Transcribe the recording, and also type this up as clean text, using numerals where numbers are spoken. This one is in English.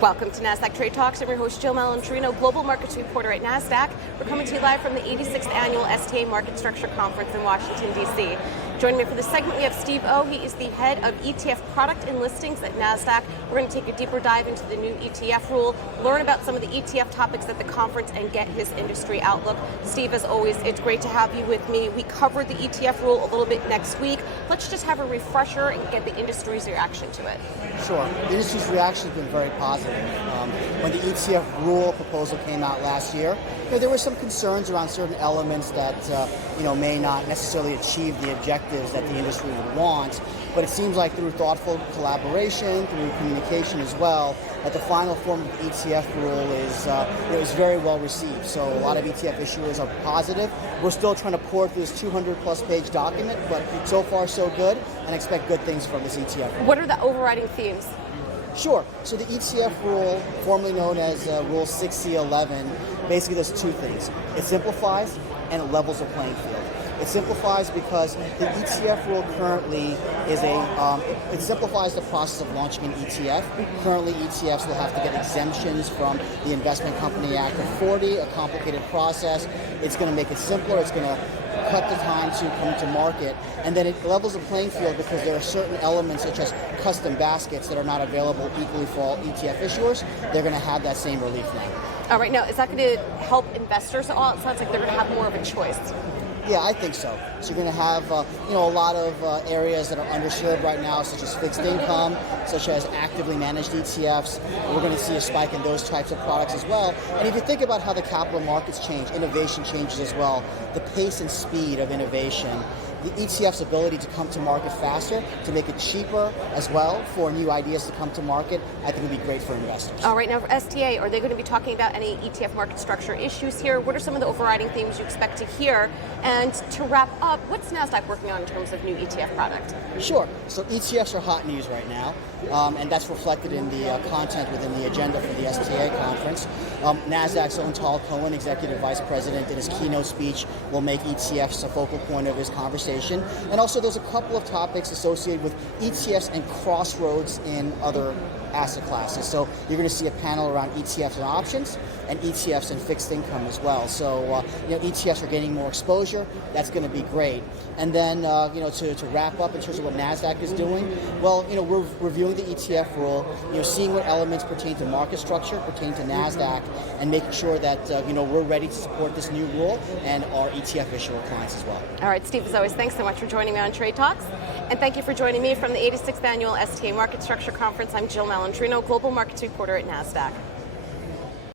Welcome to NASDAQ Trade Talks. I'm your host, Jill Malandrino, Global Markets Reporter at NASDAQ. We're coming to you live from the 86th Annual STA Market Structure Conference in Washington, D.C. Joining me for this segment, we have Steve O. He is the head of ETF product and listings at NASDAQ. We're going to take a deeper dive into the new ETF rule, learn about some of the ETF topics at the conference, and get his industry outlook. Steve, as always, it's great to have you with me. We covered the ETF rule a little bit next week. Let's just have a refresher and get the industry's reaction to it. Sure. The industry's reaction has been very positive. When the ETF rule proposal came out last year, there were some concerns around certain elements that may not necessarily achieve the objectives that the industry would want. But it seems like through thoughtful collaboration, through communication as well, that the final form of the ETF rule is very well received. So a lot of ETF issuers are positive. We're still trying to pour through this 200-plus page document, but so far so good, and expect good things from this ETF rule. What are the overriding themes? Sure. So the ETF rule, formerly known as Rule 6C11, basically does two things. It simplifies and it levels the playing field. It simplifies because the ETF rule currently is it simplifies the process of launching an ETF. Currently, ETFs will have to get exemptions from the Investment Company Act of 40, a complicated process. It's going to make it simpler. It's going to cut the time to come to market, and then it levels the playing field because there are certain elements such as custom baskets that are not available equally for all ETF issuers. They're going to have that same relief now. All right, now is that going to help investors at all? It sounds like they're going to have more of a choice. Yeah, I think so. So you're going to have a lot of areas that are underserved right now, such as fixed income, such as actively managed ETFs. We're going to see a spike in those types of products as well. And if you think about how the capital markets change, innovation changes as well. The pace and speed of innovation, the ETF's ability to come to market faster, to make it cheaper as well for new ideas to come to market, I think would be great for investors. All right, now for STA, are they going to be talking about any ETF market structure issues here? What are some of the overriding themes you expect to hear? And to wrap up, what's NASDAQ working on in terms of new ETF product? Sure. So ETFs are hot news right now, and that's reflected in the content within the agenda for the STA conference. NASDAQ's own Tal Cohen, Executive Vice President, in his keynote speech will make ETFs a focal point of his conversation. And also there's a couple of topics associated with ETFs and crossroads in other asset classes. So you're going to see a panel around ETFs and options and ETFs and fixed income as well. So ETFs are gaining more exposure. That's going to be great. And then to wrap up in terms of what NASDAQ is doing, well, we're reviewing the ETF rule, seeing what elements pertain to market structure, pertain to NASDAQ, and making sure that we're ready to support this new rule and our ETF issuer clients as well. All right, Steve, as always, thanks so much for joining me on Trade Talks. And thank you for joining me from the 86th Annual STA Market Structure Conference. I'm Jill Malandrino, Global Markets Reporter at NASDAQ.